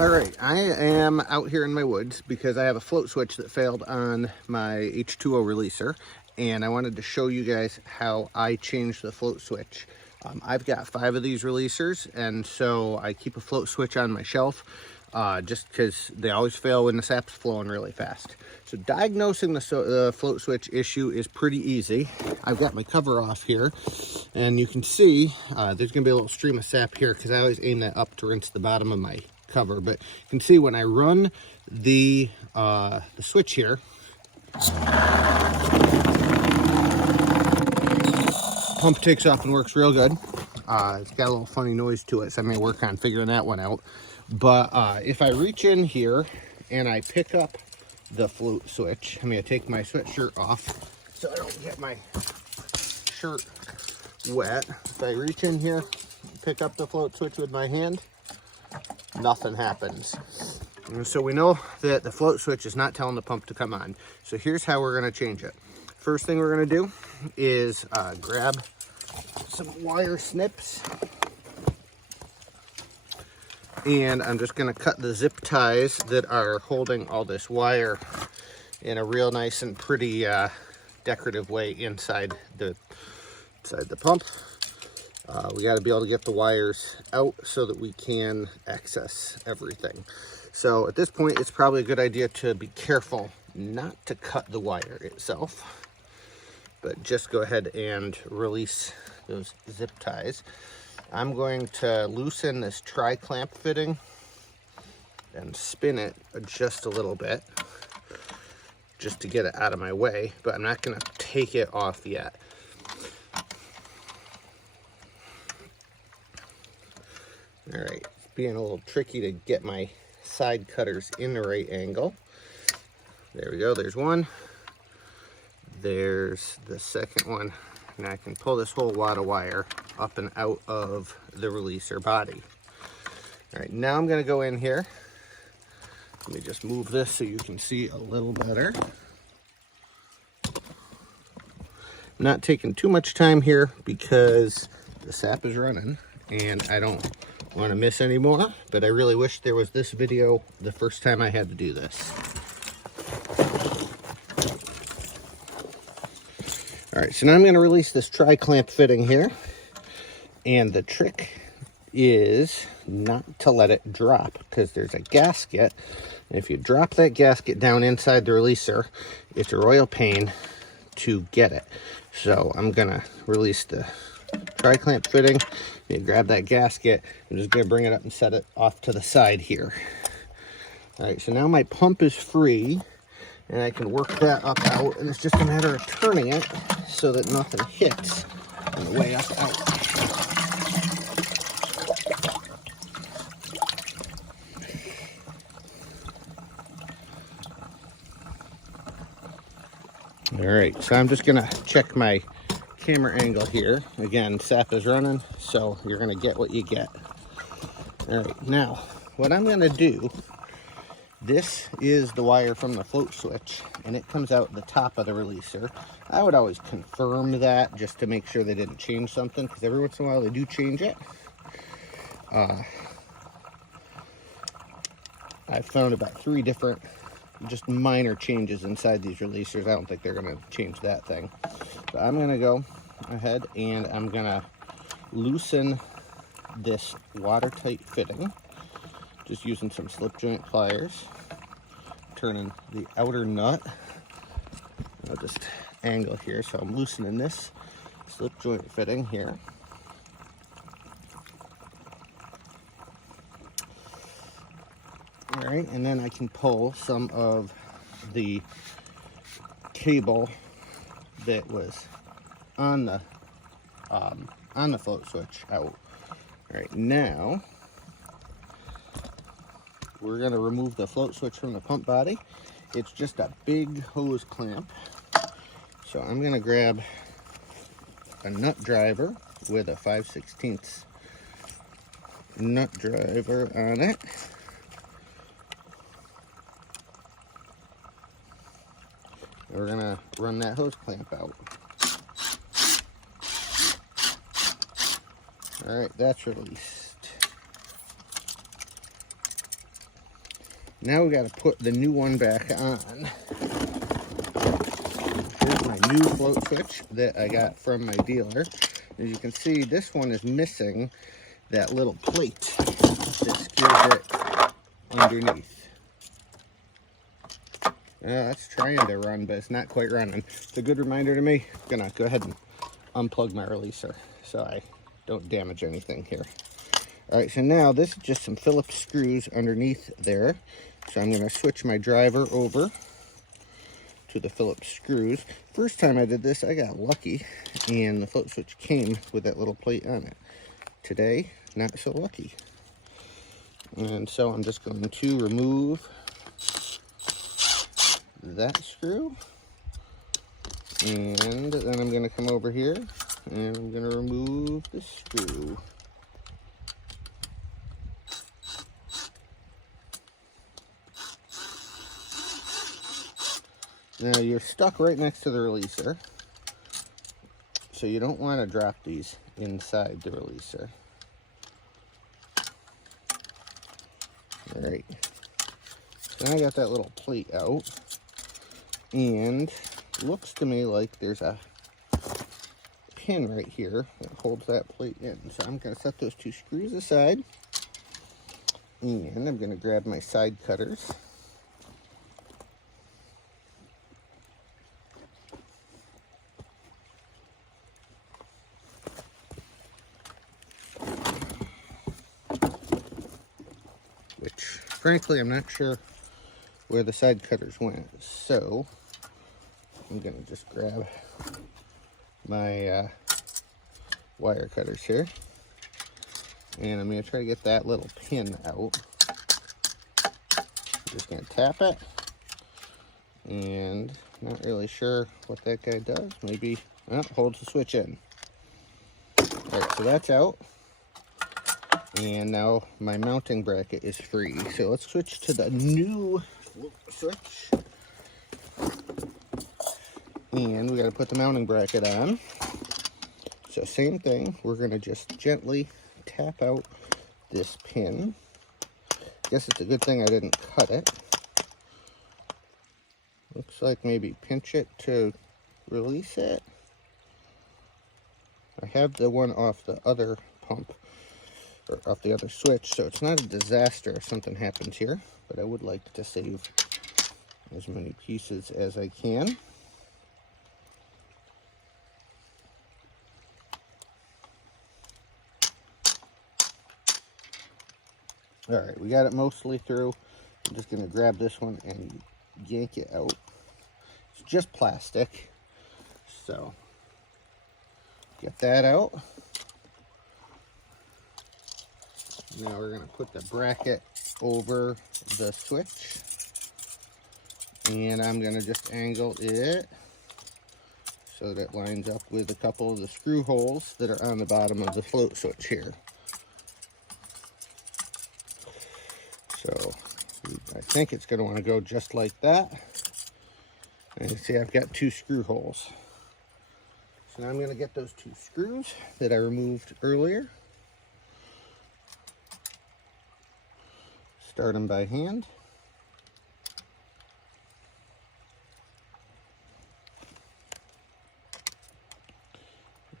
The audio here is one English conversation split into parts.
All right, I am out here in my woods because I have a float switch that failed on my H2O releaser, and I wanted to show you guys how I changed the float switch. I've got 5 of these releasers, and so I keep a float switch on my shelf just because they always fail when the sap's flowing really fast. So diagnosing the float switch issue is pretty easy. I've got my cover off here, and you can see there's going to be a little stream of sap here because I always aim that up to rinse the bottom of my cover. But you can see when I run the switch here, pump takes off and works real good. It's got a little funny noise to it, so I may work on figuring that one out. But if I reach in here and I pick up the float switch, I'm going to take my sweatshirt off so I don't get my shirt wet. If I reach in here, pick up the float switch with my hand, nothing happens. And so we know that the float switch is not telling the pump to come on. So here's how we're going to change it. First thing we're going to do is grab some wire snips, and I'm just going to cut the zip ties that are holding all this wire in a real nice and pretty decorative way inside the pump. We got to be able to get the wires out so that we can access everything. So at this point, it's probably a good idea to be careful not to cut the wire itself, but just go ahead and release those zip ties. I'm going to loosen this tri-clamp fitting and spin it just a little bit just to get it out of my way, but I'm not going to take it off yet. All right, it's being a little tricky to get my side cutters in the right angle. There we go, there's one. There's the second one. And I can pull this whole wad of wire up and out of the releaser body. All right, now I'm gonna go in here. Let me just move this so you can see a little better. I'm not taking too much time here because the sap is running and I don't want to miss any more, but I really wish there was this video the first time I had to do this. All right, so now I'm going to release this tri-clamp fitting here, and the trick is not to let it drop because there's a gasket, and if you drop that gasket down inside the releaser, it's a royal pain to get it. So I'm going to release the tri-clamp fitting. You grab that gasket. I'm just going to bring it up and set it off to the side here. All right, so now my pump is free, and I can work that up out, and it's just a matter of turning it so that nothing hits on the way up out. All right, so I'm just gonna check my camera angle here. Again, sap is running, so you're gonna get what you get. All right, now what I'm gonna do, this is the wire from the float switch, and it comes out the top of the releaser. I would always confirm that just to make sure they didn't change something, because every once in a while they do change it. I've found about 3 different just minor changes inside these releasers. I don't think they're going to change that thing. But I'm going to go ahead and I'm going to loosen this watertight fitting, just using some slip joint pliers, turning the outer nut. I'll just angle here, so I'm loosening this slip joint fitting here. All right, and then I can pull some of the cable that was on the float switch out. All right, now we're going to remove the float switch from the pump body. It's just a big hose clamp. So I'm going to grab a nut driver with a 5/16 nut driver on it. We're going to run that hose clamp out. All right, that's released. Now we got to put the new one back on. Here's my new float switch that I got from my dealer. As you can see, this one is missing that little plate that secures it underneath. It's trying to run, but it's not quite running. It's a good reminder to me. I'm gonna go ahead and unplug my releaser so I don't damage anything here. All right, so now this is just some Phillips screws underneath there. So I'm gonna switch my driver over to the Phillips screws. First time I did this, I got lucky and the float switch came with that little plate on it. Today, not so lucky. And so I'm just going to remove that screw. And then I'm gonna come over here and I'm gonna remove the screw. Now you're stuck right next to the releaser, so you don't want to drop these inside the releaser. All right, so I got that little plate out, and it looks to me like there's a pin right here that holds that plate in. So I'm going to set those two screws aside, and I'm going to grab my side cutters. Which, frankly, I'm not sure where the side cutters went. So I'm going to just grab my wire cutters here. And I'm going to try to get that little pin out. I'm just going to tap it. And not really sure what that guy does. Maybe, oh, holds the switch in. All right, so that's out. And now my mounting bracket is free. So let's switch to the new switch. And we got to put the mounting bracket on. So same thing, we're going to just gently tap out this pin. Guess it's a good thing I didn't cut it. Looks like maybe pinch it to release it. I have the one off the other pump, or off the other switch, so it's not a disaster if something happens here, but I would like to save as many pieces as I can. All right, we got it mostly through. I'm just gonna grab this one and yank it out. It's just plastic, so get that out. Now we're gonna put the bracket over the switch, and I'm gonna just angle it so that it lines up with a couple of the screw holes that are on the bottom of the float switch here. So I think it's gonna wanna go just like that. And you see I've got two screw holes. So now I'm gonna get those two screws that I removed earlier. Start them by hand.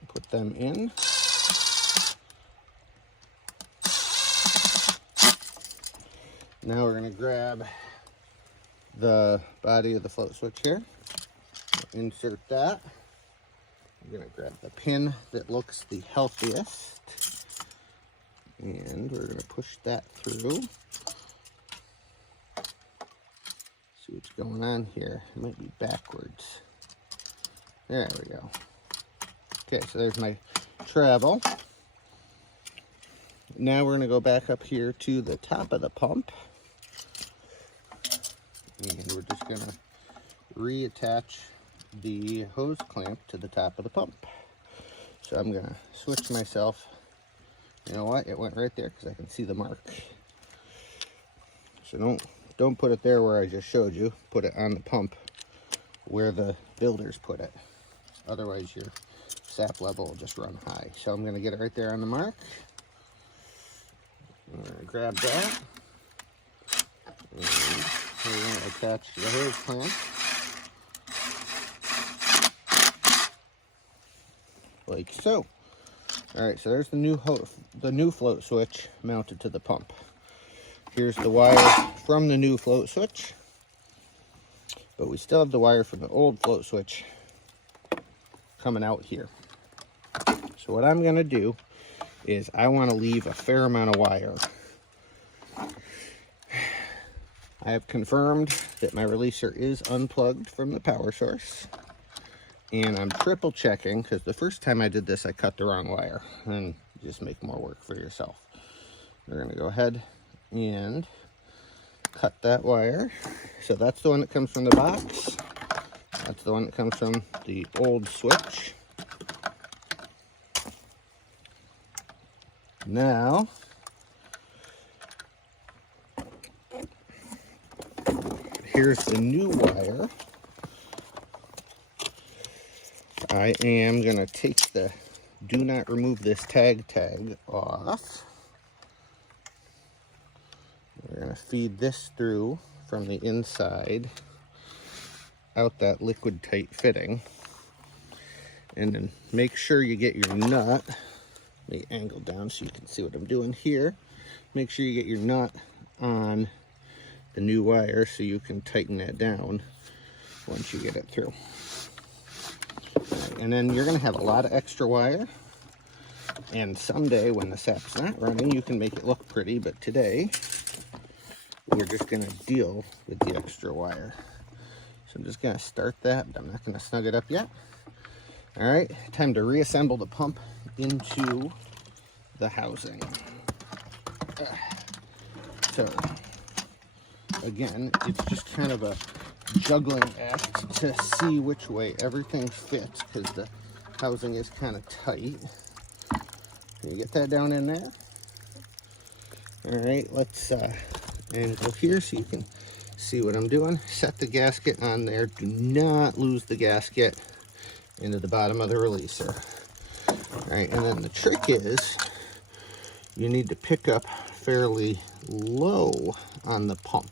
Put them in. Now we're going to grab the body of the float switch here. Insert that. I'm going to grab the pin that looks the healthiest. And we're going to push that through. See what's going on here. It might be backwards. There we go. Okay, so there's my travel. Now we're going to go back up here to the top of the pump. And we're just going to reattach the hose clamp to the top of the pump. So I'm going to switch myself. You know what? It went right there because I can see the mark. So don't put it there where I just showed you. Put it on the pump where the builders put it. Otherwise your sap level will just run high. So I'm going to get it right there on the mark. I'm going to grab that. And we're going to attach the hose clamp. Like so. Alright, so there's the new float switch mounted to the pump. Here's the wire from the new float switch. But we still have the wire from the old float switch coming out here. So what I'm going to do is I want to leave a fair amount of wire. I have confirmed that my releaser is unplugged from the power source. And I'm triple checking, because the first time I did this, I cut the wrong wire. And just make more work for yourself. We're going to go ahead and cut that wire. So that's the one that comes from the box. That's the one that comes from the old switch. Now, here's the new wire. I am going to take the do not remove this tag off. We're going to feed this through from the inside out that liquid tight fitting. And then make sure you get your nut. Let me angle down so you can see what I'm doing here. Make sure you get your nut on the new wire so you can tighten that down once you get it through. And then you're going to have a lot of extra wire. And someday when the sap's not running, you can make it look pretty. But today, we're just going to deal with the extra wire. So I'm just going to start that. I'm not going to snug it up yet. All right, time to reassemble the pump into the housing. So, again, it's just kind of a juggling act to see which way everything fits, because the housing is kind of tight. Can you get that down in there? All right, let's angle here so you can see what I'm doing. Set the gasket on there. Do not lose the gasket into the bottom of the releaser. All right, and then the trick is you need to pick up fairly low on the pump.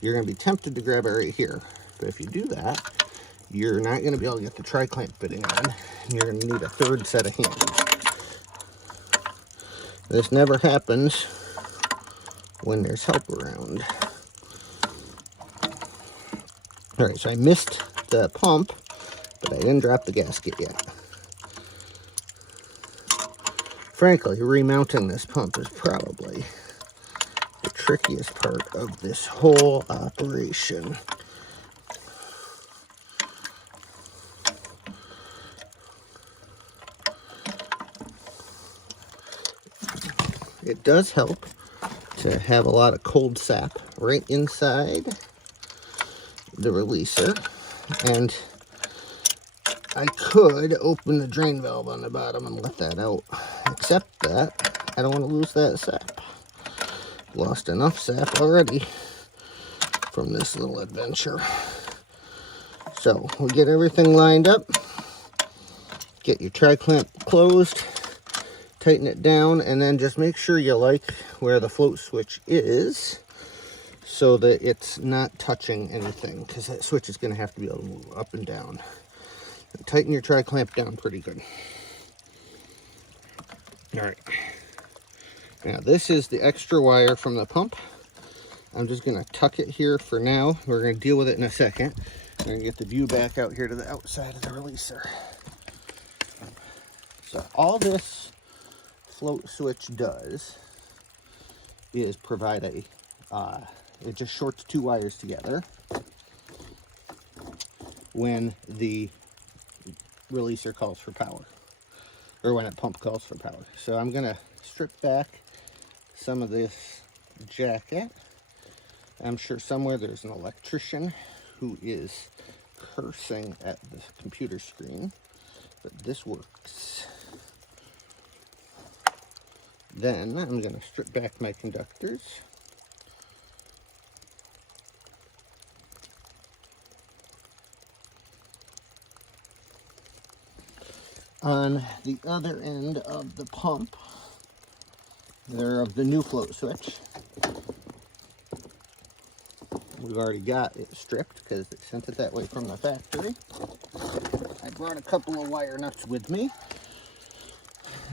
You're going to be tempted to grab it right here, but if you do that, you're not going to be able to get the tri-clamp fitting on, and you're going to need a third set of hands. This never happens when there's help around. All right, so I missed the pump, but I didn't drop the gasket yet. Frankly, remounting this pump is probably the trickiest part of this whole operation. It does help to have a lot of cold sap right inside the releaser, and I could open the drain valve on the bottom and let that out, except that I don't want to lose that sap. Lost enough sap already from this little adventure. So we'll get everything lined up, get your tri-clamp closed, tighten it down, and then just make sure you like where the float switch is so that it's not touching anything, because that switch is going to have to be able to move up and down. And tighten your tri-clamp down pretty good. All right. Now this is the extra wire from the pump. I'm just going to tuck it here for now. We're going to deal with it in a second. We're going to get the view back out here to the outside of the releaser. So all this float switch does is provide a, it just shorts two wires together when the releaser calls for power, or when a pump calls for power. So I'm going to strip back some of this jacket. I'm sure somewhere there's an electrician who is cursing at the computer screen, but this works. Then I'm going to strip back my conductors. On the other end of the pump, they're of the new float switch. we've already got it stripped because they sent it that way from the factory. I brought a couple of wire nuts with me.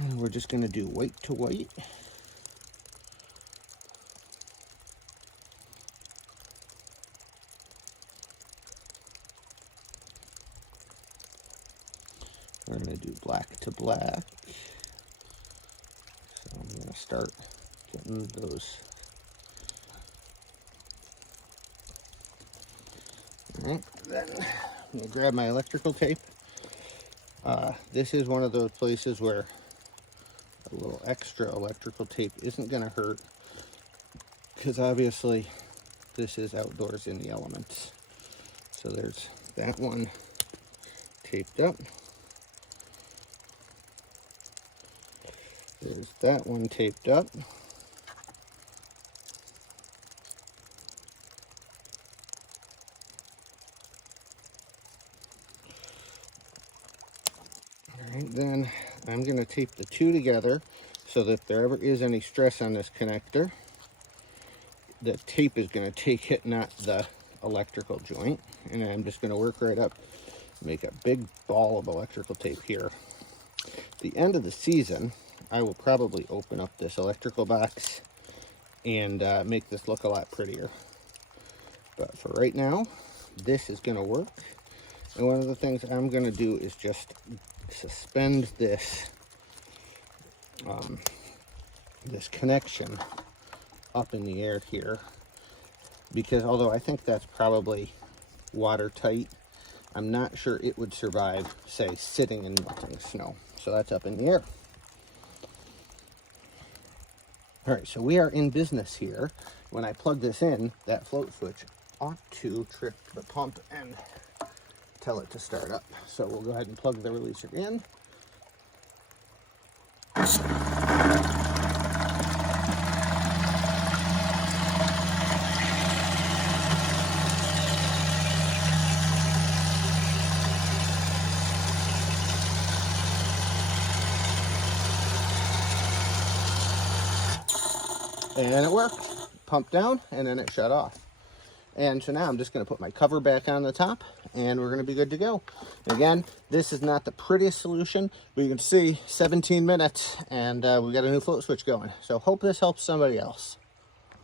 And we're just going to do white to white. We're going to do black to black. So I'm going to start getting those. All right, then I'm going to grab my electrical tape. This is one of those places where a little extra electrical tape isn't going to hurt, because obviously this is outdoors in the elements. So there's that one taped up. There's that one taped up. All right, then I'm going to tape the two together so that if there ever is any stress on this connector, the tape is going to take it, not the electrical joint. And I'm just going to work right up, make a big ball of electrical tape here. At the end of the season, I will probably open up this electrical box and make this look a lot prettier. But for right now, this is going to work. And one of the things I'm going to do is just suspend this this connection up in the air here, because although I think that's probably watertight, I'm not sure it would survive, say, sitting in melting snow. So that's up in the air. All right, so we are in business here. When I plug this in, that float switch ought to trip the pump and tell it to start up. So we'll go ahead and plug the releaser in. And it worked. Pump down, and then it shut off. And so now I'm just going to put my cover back on the top, and we're going to be good to go. Again, this is not the prettiest solution, but you can see 17 minutes, and we got a new float switch going. So hope this helps somebody else.